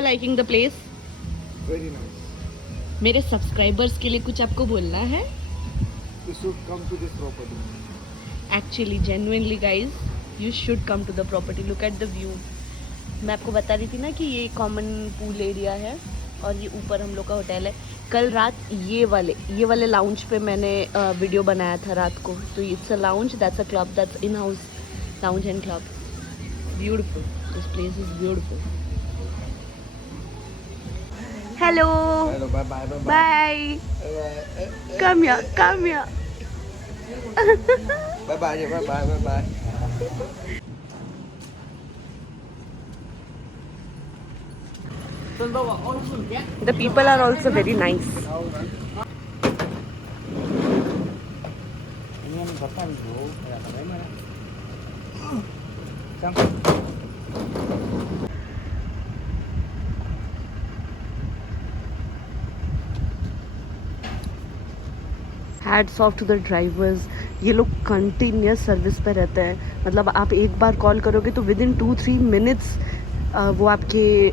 are liking the place? Very nice. मेरे subscribers के लिए कुछ आपको बोलना है? You should come to this property. Actually, genuinely guys, you should come to the property. Look at the view. मैं आपको बता रही थी ना कि ये कॉमन पूल एरिया है और ये ऊपर हम लोग का होटल है. कल रात ये वाले लाउंज पे मैंने वीडियो बनाया था रात को. तो it's a lounge, that's a club, that's in house lounge and club. Beautiful, this place is beautiful. Hello. Hello, bye bye bye bye. Come here, come here. bye bye bye bye bye bye. The people are also very nice. Hats off to the drivers. ये लोग continuous service पे रहते हैं. मतलब आप एक बार call करोगे तो विद इन 2-3 मिनट्स वो आपके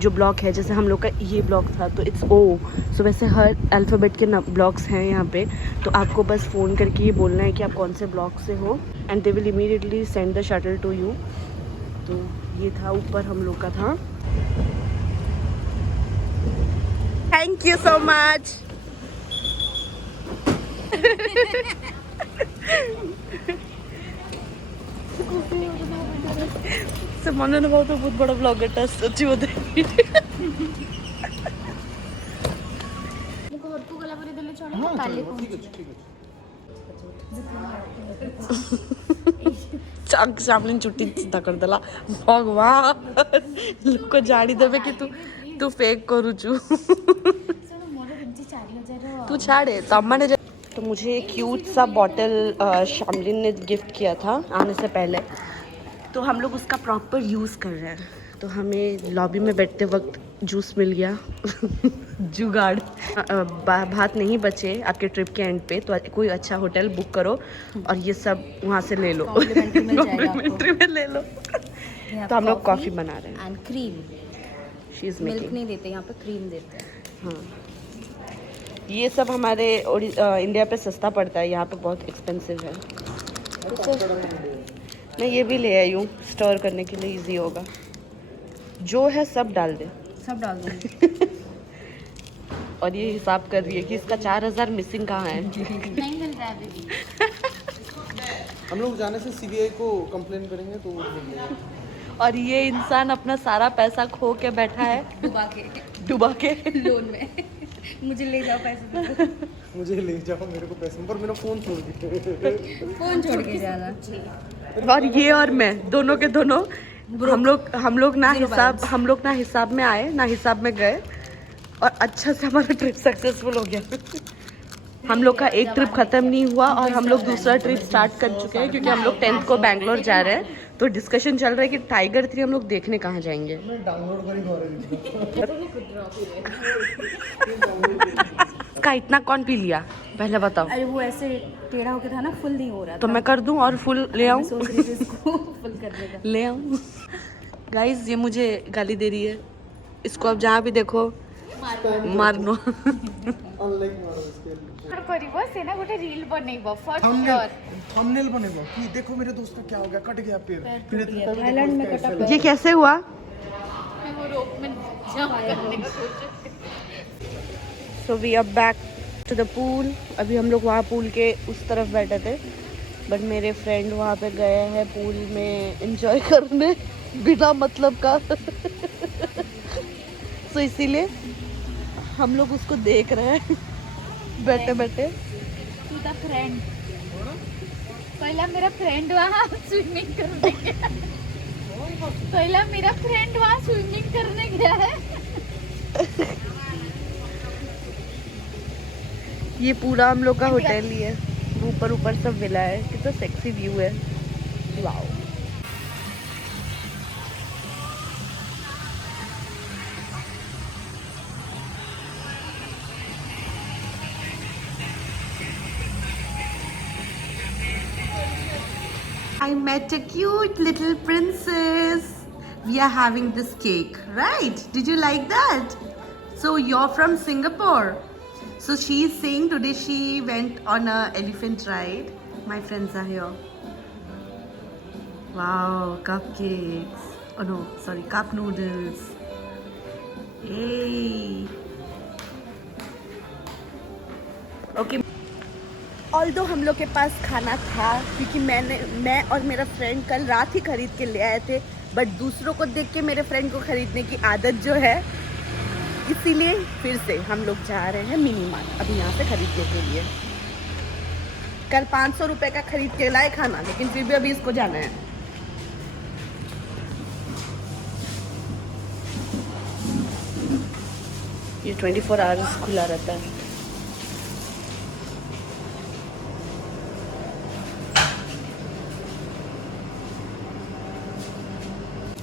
जो ब्लॉक है, जैसे हम लोग का ये ब्लॉक था तो इट्स ओ. सो वैसे हर अल्फ़ाबेट के ब्लॉक्स हैं यहाँ पे. तो आपको बस फ़ोन करके ये बोलना है कि आप कौन से ब्लॉक से हो and they will immediately send the shuttle to you. तो ये था ऊपर हम लोग का था. Thank you so much. से मन भाव तो बहुत बड़ा ब्लॉगर था सच्ची बोलते. सामने छुट्टी सीधा कर देला. भगवान लोग को जाड़ी देवे कि तू फेक करूचु. तू छाड़े तब मैंने. तो मुझे एक क्यूट सा बॉटल शामलिन ने गिफ्ट किया था आने से पहले. तो हम लोग उसका प्रॉपर यूज़ कर रहे हैं. तो हमें लॉबी में बैठते वक्त जूस मिल गया. जुगाड़. बात नहीं बचे आपके ट्रिप के एंड पे तो कोई अच्छा होटल बुक करो और ये सब वहाँ से ले लो. कॉम्प्लीमेंट्री में ले लो. तो हम लोग कॉफ़ी बना रहे हैं. And cream. She is milk making. नहीं देते यहाँ पे, क्रीम देते हैं. हाँ, ये सब हमारे इंडिया पे सस्ता पड़ता है, यहाँ पे बहुत एक्सपेंसिव है. मैं ये भी ले आई हूँ स्टोर करने के लिए, इजी होगा. जो है सब डाल दे. सब डाल दूँगी. और ये हिसाब कर रही है कि इसका 4000 मिसिंग कहाँ है. नहीं मिल रहा है अभी. हम लोग जाने से सीबीआई को कंप्लेन करेंगे तो वो बोलेंगे. और ये इंसान अपना सारा पैसा खो के बैठा है. डुबा के लोन में. मुझे ले जाओ पैसे दो. मुझे ले जाओ, मेरे को पैसे पर मेरा फोन छोड़ दे. फोन छोड़ के जाना. और ये और मैं दोनों के दोनों हम लोग ना हिसाब में आए ना हिसाब में गए. और अच्छा से हमारा ट्रिप सक्सेसफुल हो गया. हम लोग का एक ट्रिप खत्म नहीं हुआ और हम लोग दूसरा ट्रिप स्टार्ट कर चुके हैं क्योंकि हम लोग 10th को बैंगलोर जा रहे हैं. तो डिस्कशन चल रहा है कि टाइगर 3 हम लोग देखने कहाँ जाएंगे. मैं डाउनलोड इसका इतना कौन पी लिया पहले बताओ. अरे वो ऐसे टेढ़ा होके था ना, फुल नहीं हो रहा था. तो मैं कर दूं और फुल ले आऊं. सोच रही थी इसको फुल करने का. ले आऊं. गाइस ये मुझे गाली दे रही है. इसको अब जहाँ भी देखो मारनो. अनलाइक मारो इसके କରିବ ସେନା ଗୋଟେ रील बनेइबो फॉर थंबनेल श्योर. थंबनेल बनेगा कि देखो मेरे दोस्त का क्या हो गया, कट गया पैर. फिर थाईलैंड में कटा पैर. ये कैसे हुआ. मैं वो रोप में जंप करने का सोच रही थी. So we are back to the pool. अभी हम लोग वहाँ पूल के उस तरफ बैठे थे बट मेरे फ्रेंड वहाँ पे गए हैं पूल में एंजॉय करने बिना मतलब का. सो इसीलिए हम लोग उसको देख रहे हैं बैठे बैठे. तू था फ्रेंड. पहला मेरा फ्रेंड वहाँ स्विमिंग करने गया. पहला मेरा फ्रेंड वहाँ स्विमिंग करने गया है. ये पूरा हम लोग का होटल ही है. ऊपर सब विला है. कितना सेक्सी व्यू है. Wow. I met a cute little princess. we are having this cake, right? Did you like that? So you're from Singapore. So she is saying today she went on a elephant ride. My friends are here. Wow, cupcakes. Oh no, sorry, cup noodles. Hey. Okay. Although हम लोग के पास खाना था क्योंकि मैं और मेरा friend कल रात ही खरीद के ले आए थे, बट दूसरों को देख के मेरे फ्रेंड को खरीदने की आदत जो है, इसीलिए फिर से हम लोग जा रहे हैं मिनी मार्ट अभी यहाँ से खरीदने के लिए। कल 500 रुपये का खरीद के लाए खाना, लेकिन फिर भी अभी इसको जाना है। ये 24 आवर्स खुला रहता है।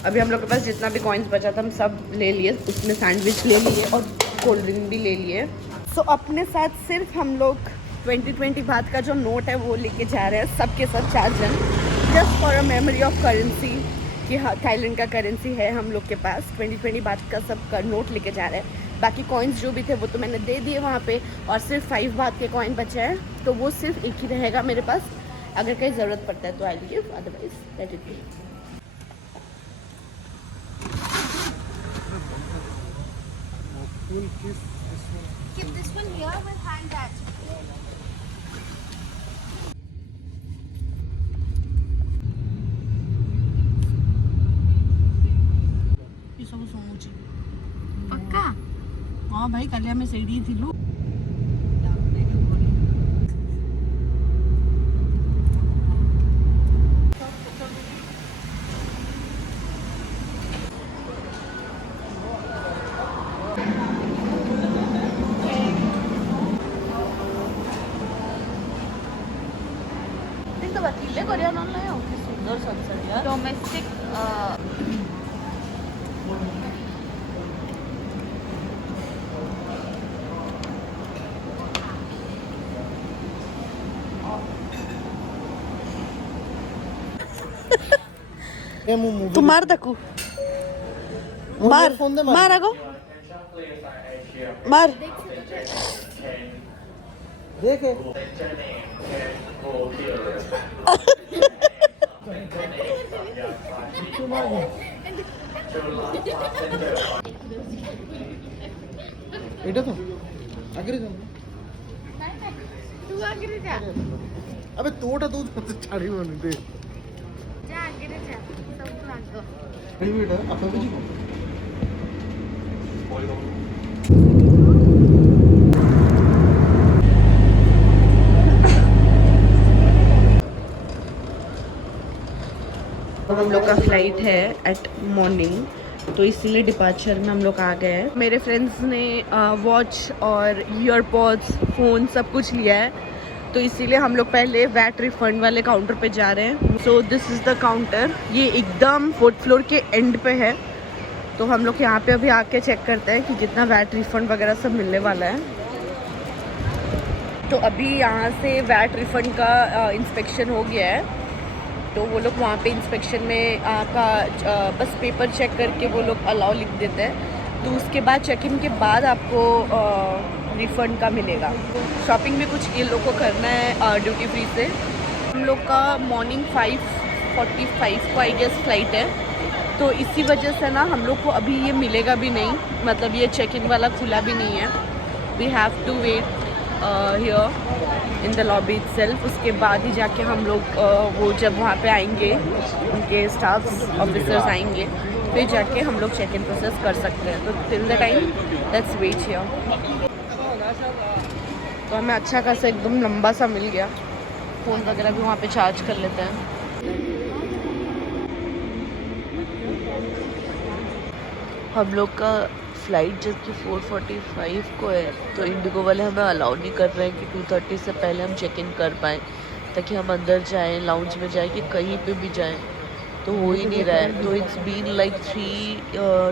अभी हम लोग के पास जितना भी कॉइन्स बचा था हम सब ले लिए, उसमें सैंडविच ले लिए और कोल्ड ड्रिंक भी ले लिए। सो अपने साथ सिर्फ हम लोग 2020 बात का जो नोट है वो लेके जा रहे हैं, सबके सब 4 जन, just for a memory of currency कि हाँ थाईलैंड का करेंसी है हम लोग के पास। 2020 बात का सब का नोट लेके जा रहे हैं। बाकी कॉइन्स जो भी थे वो तो मैंने दे दिए वहाँ पे, और सिर्फ 5 बात के कॉइन बचे हैं, तो वो सिर्फ एक ही रहेगा मेरे पास। अगर कहीं ज़रूरत पड़ता है तो I will give, otherwise let it be. Keep this one here, we'll hang that. ये सब सोच पक्का? हाँ भाई, कल में सीढ़ी थी लो। वकीले करिया ऑनलाइन हो सुंदर सनसेट यार। डोमेस्टिक तू मार तकू मार मार आगो मार देखे এটা তো আগে যাও तू आगे जा अबे तोटा दूध ছাড়ি মানে দে जा आगे जा सब आगे এই বেটা আপনার বুঝি কোন हम लोग का फ्लाइट है एट मॉर्निंग, तो इसीलिए डिपार्चर में हम लोग आ गए हैं। मेरे फ्रेंड्स ने वॉच और ईयरपॉड्स, फ़ोन सब कुछ लिया है, तो इसीलिए हम लोग पहले वैट रिफंड वाले काउंटर पे जा रहे हैं। So this is the counter, ये एकदम 4th फ्लोर के एंड पे है। तो हम लोग यहाँ पे अभी आके चेक करते हैं कि जितना वैट रिफंड वगैरह सब मिलने वाला है। तो अभी यहाँ से वैट रिफंड का इंस्पेक्शन हो गया है, तो वो लोग वहाँ पे इंस्पेक्शन में आपका बस पेपर चेक करके वो लोग अलाउ लिख देते हैं। तो उसके बाद चेक इन के बाद आपको रिफ़ंड का मिलेगा। शॉपिंग भी कुछ ये लोग को करना है ड्यूटी फ्री से। हम लोग का मॉर्निंग 5:45 को आई गेस फ्लाइट है, तो इसी वजह से ना हम लोग को अभी ये मिलेगा भी नहीं, मतलब ये चेक इन वाला खुला भी नहीं है। We have to wait here in the lobby itself. उसके बाद ही जाके हम लोग वो जब वहाँ पे आएंगे, उनके स्टाफ ऑफिसर्स आएंगे, फिर जाके हम लोग चेक इन प्रोसेस कर सकते हैं। तो till the time let's wait here. तो हमें अच्छा खासा एकदम लंबा सा मिल गया। फ़ोन वगैरह भी वहाँ पे चार्ज कर लेते हैं। हम लोग का फ़्लाइट जबकि 4:45 को है, तो इंडिगो वाले हमें अलाउ नहीं कर रहे हैं कि 2:30 से पहले हम चेक इन कर पाएँ, ताकि हम अंदर जाएं, लाउंज में जाएं कि कहीं पे भी जाएं, तो हो ही नहीं रहा है। तो it's been like 3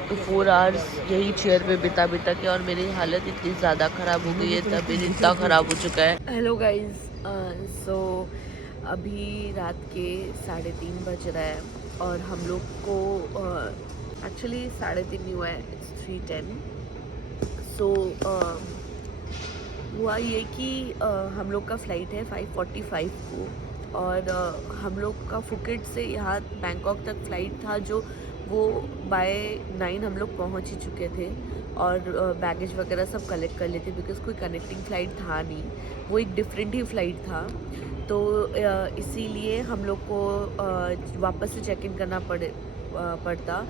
to 4 hours यही चेयर पे बिता के, और मेरी हालत इतनी ज़्यादा ख़राब हो गई है, तबीयत इतना ख़राब हो चुका है। हेलो गाइज, सो अभी रात के 3:30 बज रहा है। और हम लोग को एक्चुअली 3:30 हुआ है, इट्स 3:10। सो हुआ ये कि हम लोग का फ़्लाइट है 5:45 को, और हम लोग का फुकेट से यहाँ बैंकॉक तक फ़्लाइट था, जो वो बाय 9 हम लोग पहुँच ही चुके थे, और बैगेज वगैरह सब कलेक्ट कर लेते बिकॉज़ कोई कनेक्टिंग फ़्लाइट था नहीं, वो एक डिफरेंट ही फ़्लाइट था। तो इसीलिए हम लोग को वापस से चेक इन करना पड़ता,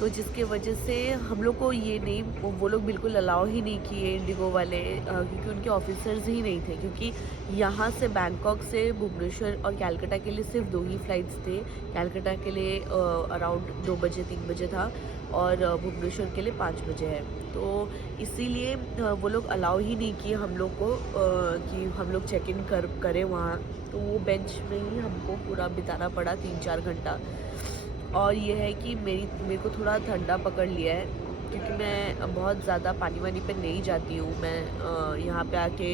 तो जिसके वजह से हम लोग को ये नहीं, वो लोग बिल्कुल अलाउ ही नहीं किए इंडिगो वाले, क्योंकि उनके ऑफिसर्स ही नहीं थे, क्योंकि यहाँ से बैंकॉक से भुवनेश्वर और कैलकाटा के लिए सिर्फ 2 ही फ़्लाइट्स थे। कैलकाटा के लिए अराउंड 2 बजे 3 बजे था, और भुवनेश्वर के लिए 5 बजे है। तो इसीलिए वो लोग अलाउ ही नहीं किए हम लोग को कि हम लोग चेक इन करें वहाँ। तो वो बेंच में ही हमको पूरा बिताना पड़ा 3-4 घंटा। और ये है कि मेरे को थोड़ा ठंडा पकड़ लिया है, क्योंकि मैं बहुत ज़्यादा पानी वानी पे नहीं जाती हूँ। मैं यहाँ पे आके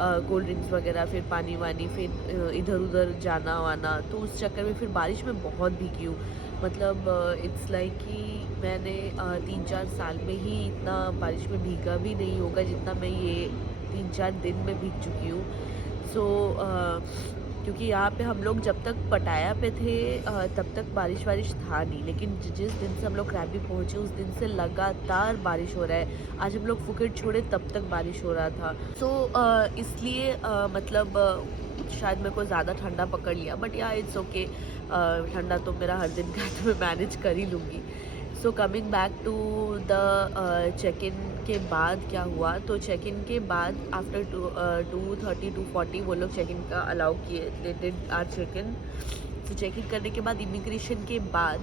कोल्ड ड्रिंक्स वगैरह, फिर पानी वानी, फिर इधर उधर जाना वाना, तो उस चक्कर में फिर बारिश में बहुत भीगी हूँ। मतलब इट्स लाइक कि मैंने 3-4 साल में ही इतना बारिश में भीगा भी नहीं होगा जितना मैं ये 3-4 दिन में भीग चुकी हूँ। सो क्योंकि यहाँ पे हम लोग जब तक पटाया पे थे तब तक बारिश था नहीं, लेकिन जिस दिन से हम लोग क्रैबी पहुँचे उस दिन से लगातार बारिश हो रहा है। आज हम लोग फुकेट छोड़े तब तक बारिश हो रहा था। सो इसलिए मतलब शायद मेरे को ज़्यादा ठंडा पकड़ लिया, बट या इट्स ओके। ठंडा तो मेरा हर दिन का, तो मैं मैनेज कर ही लूँगी। So coming back to the check in के बाद क्या हुआ, तो चेक इन के बाद आफ्टर 2:30 2:40 वो लोग चेक इन का अलाउ किए, they did our check in. तो चेक इन करने के बाद इमिग्रेशन के बाद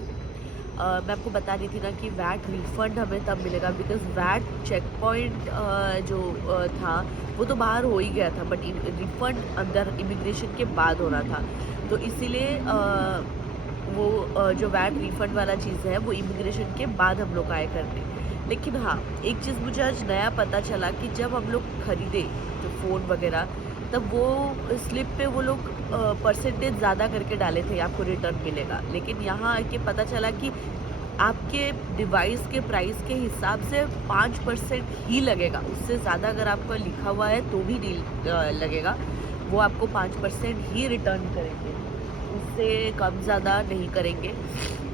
मैं आपको बता रही थी ना कि वैट रिफ़ंड हमें तब मिलेगा, बिकॉज़ वैट चेक पॉइंट जो था वो तो बाहर हो ही गया था, बट रिफ़ंड अंदर इमिग्रेशन के बाद हो रहा था। तो इसीलिए वो जो वैट रिफ़ंड वाला चीज़ है वो इमिग्रेशन के बाद हम लोग आए करने। लेकिन हाँ, एक चीज़ मुझे आज नया पता चला कि जब हम लोग ख़रीदे जो फ़ोन वगैरह, तब वो स्लिप पे वो लोग परसेंटेज ज़्यादा करके डाले थे, आपको रिटर्न मिलेगा। लेकिन यहाँ आके पता चला कि आपके डिवाइस के प्राइस के हिसाब से 5% ही लगेगा, उससे ज़्यादा अगर आपका लिखा हुआ है तो भी नहीं लगेगा। वो आपको 5% ही रिटर्न करेंगे, उससे कम ज़्यादा नहीं करेंगे।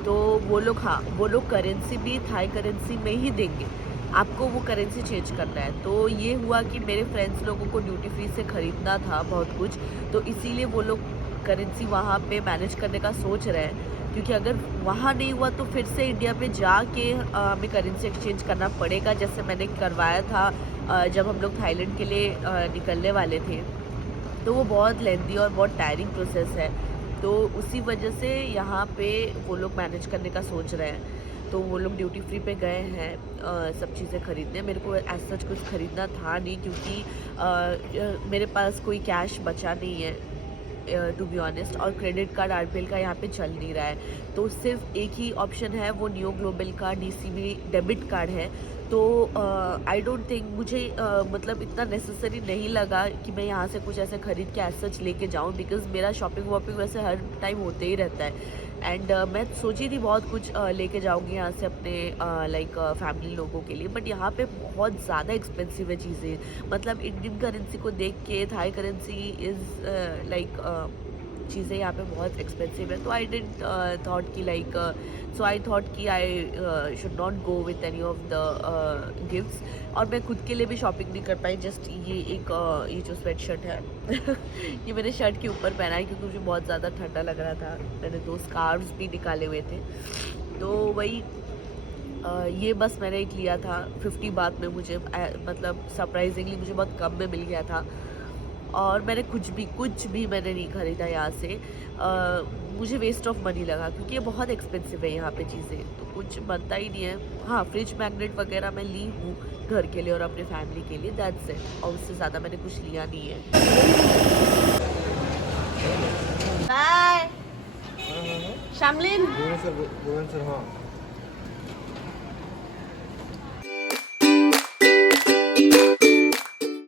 तो वो लोग, हाँ, वो लोग करेंसी भी थाई करेंसी में ही देंगे, आपको वो करेंसी चेंज करना है। तो ये हुआ कि मेरे फ्रेंड्स लोगों को ड्यूटी फ्री से ख़रीदना था बहुत कुछ, तो इसीलिए वो लोग करेंसी वहाँ पे मैनेज करने का सोच रहे हैं, क्योंकि अगर वहाँ नहीं हुआ तो फिर से इंडिया पे जाके हमें करेंसी एक्सचेंज करना पड़ेगा, जैसे मैंने करवाया था जब हम लोग थाईलैंड के लिए निकलने वाले थे। तो वो बहुत लेंदी और बहुत टायरिंग प्रोसेस है, तो उसी वजह से यहाँ पे वो लोग मैनेज करने का सोच रहे हैं। तो वो लोग ड्यूटी फ्री पे गए हैं सब चीज़ें ख़रीदने। मेरे को एज सच कुछ ख़रीदना था नहीं, क्योंकि मेरे पास कोई कैश बचा नहीं है टू बी ऑनेस्ट, और क्रेडिट कार्ड आरबीएल का यहाँ पे चल नहीं रहा है। तो सिर्फ एक ही ऑप्शन है, वो नियो ग्लोबल का डीसीबी डेबिट कार्ड है। तो आई डोंट थिंक, मुझे मतलब इतना नेसेसरी नहीं लगा कि मैं यहाँ से कुछ ऐसे ख़रीद के एज सच लेके जाऊँ, बिकॉज़ मेरा शॉपिंग वॉपिंग वैसे हर टाइम होते ही रहता है। एंड मैं सोची थी बहुत कुछ लेके जाऊँगी यहाँ से अपने लाइक फैमिली लोगों के लिए, बट यहाँ पे बहुत ज़्यादा एक्सपेंसिव है चीज़ें। मतलब इंडियन करेंसी को देख के थाई करेंसी इज़ लाइक चीज़ें यहाँ पे बहुत एक्सपेंसिव है। तो आई डिड थॉट कि लाइक सो आई थॉट कि I should not go with any of the gifts. और मैं खुद के लिए भी शॉपिंग नहीं कर पाई। जस्ट ये एक ये जो स्वेट शर्ट है ये मैंने शर्ट के ऊपर पहना है क्योंकि मुझे बहुत ज़्यादा ठंडा लग रहा था। मैंने 2 स्कार्व्स भी निकाले हुए थे, तो वही ये बस मैंने एक लिया था 50 बात में। मुझे मतलब सरप्राइजिंगली मुझे बहुत कम में मिल गया था, और मैंने कुछ भी मैंने नहीं ख़रीदा यहाँ से। मुझे वेस्ट ऑफ मनी लगा, क्योंकि ये बहुत एक्सपेंसिव है यहाँ पे चीज़ें, तो कुछ बनता ही नहीं है। हाँ, फ्रिज मैग्नेट वगैरह मैं ली हूँ घर के लिए और अपने फैमिली के लिए, दैट्स इट। और उससे ज़्यादा मैंने कुछ लिया नहीं है। बाय शामलिन। भुवनेश्वर हाँ।